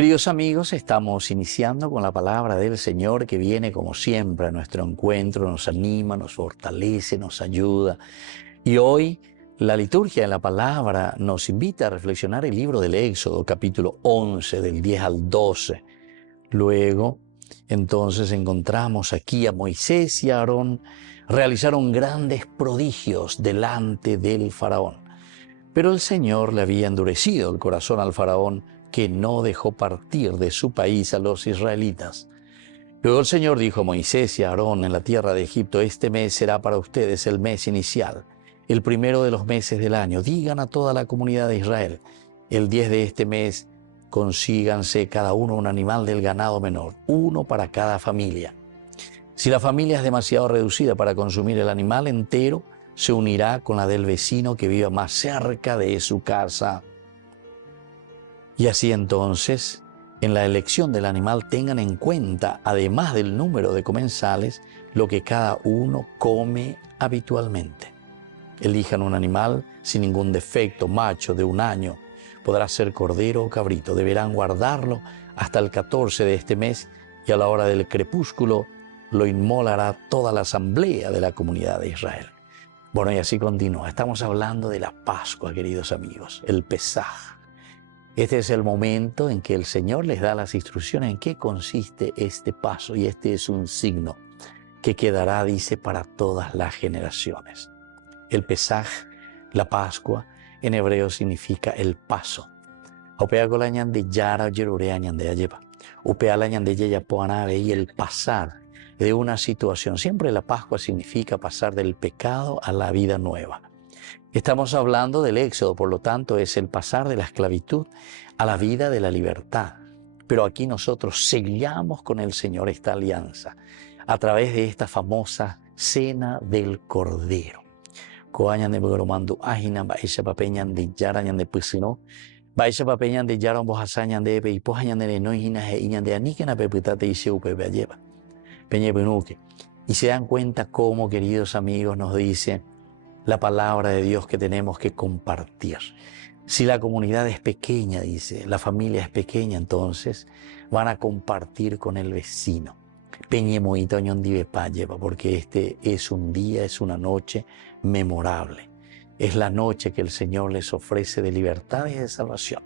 Queridos amigos, estamos iniciando con la palabra del Señor que viene como siempre a nuestro encuentro, nos anima, nos fortalece, nos ayuda. Y hoy la liturgia de la palabra nos invita a reflexionar el libro del Éxodo, capítulo 11, del 10 al 12. Luego, entonces encontramos aquí a Moisés y a Aarón realizaron grandes prodigios delante del faraón. Pero el Señor le había endurecido el corazón al faraón, que no dejó partir de su país a los israelitas. Luego el Señor dijo a Moisés y a Aarón en la tierra de Egipto: este mes será para ustedes el mes inicial, el primero de los meses del año. Digan a toda la comunidad de Israel: el 10 de este mes consíganse cada uno un animal del ganado menor, uno para cada familia. Si la familia es demasiado reducida para consumir el animal entero, se unirá con la del vecino que viva más cerca de su casa. Y así entonces, en la elección del animal tengan en cuenta, además del número de comensales, lo que cada uno come habitualmente. Elijan un animal sin ningún defecto, macho, de 1 año. Podrá ser cordero o cabrito. Deberán guardarlo hasta el 14 de este mes y a la hora del crepúsculo lo inmolará toda la asamblea de la comunidad de Israel. Bueno, y así continúa. Estamos hablando de la Pascua, queridos amigos, el Pesaj. Este es el momento en que el Señor les da las instrucciones en qué consiste este paso, y este es un signo que quedará, dice, para todas las generaciones. El Pesaj, la Pascua, en hebreo significa el paso. Y el pasar de una situación. Siempre la Pascua significa pasar del pecado a la vida nueva. Estamos hablando del Éxodo, por lo tanto es el pasar de la esclavitud a la vida de la libertad. Pero aquí nosotros sellamos con el Señor esta alianza a través de esta famosa cena del Cordero. Y se dan cuenta cómo, queridos amigos, nos dice la palabra de Dios que tenemos que compartir. Si la comunidad es pequeña, dice, la familia es pequeña, entonces van a compartir con el vecino. Porque este es un día, es una noche memorable. Es la noche que el Señor les ofrece de libertad y de salvación.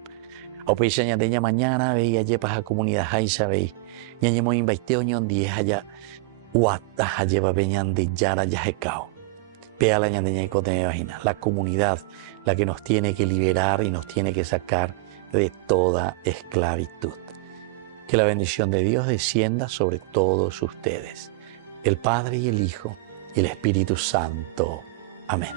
Mañana veía yepas a comunidad Haisha veí. Yañemo invaiteo ñon 10 allá. Uataja lleva peñan de Yara Yajecao. La comunidad, la que nos tiene que liberar y nos tiene que sacar de toda esclavitud. Que la bendición de Dios descienda sobre todos ustedes, el Padre y el Hijo y el Espíritu Santo. Amén.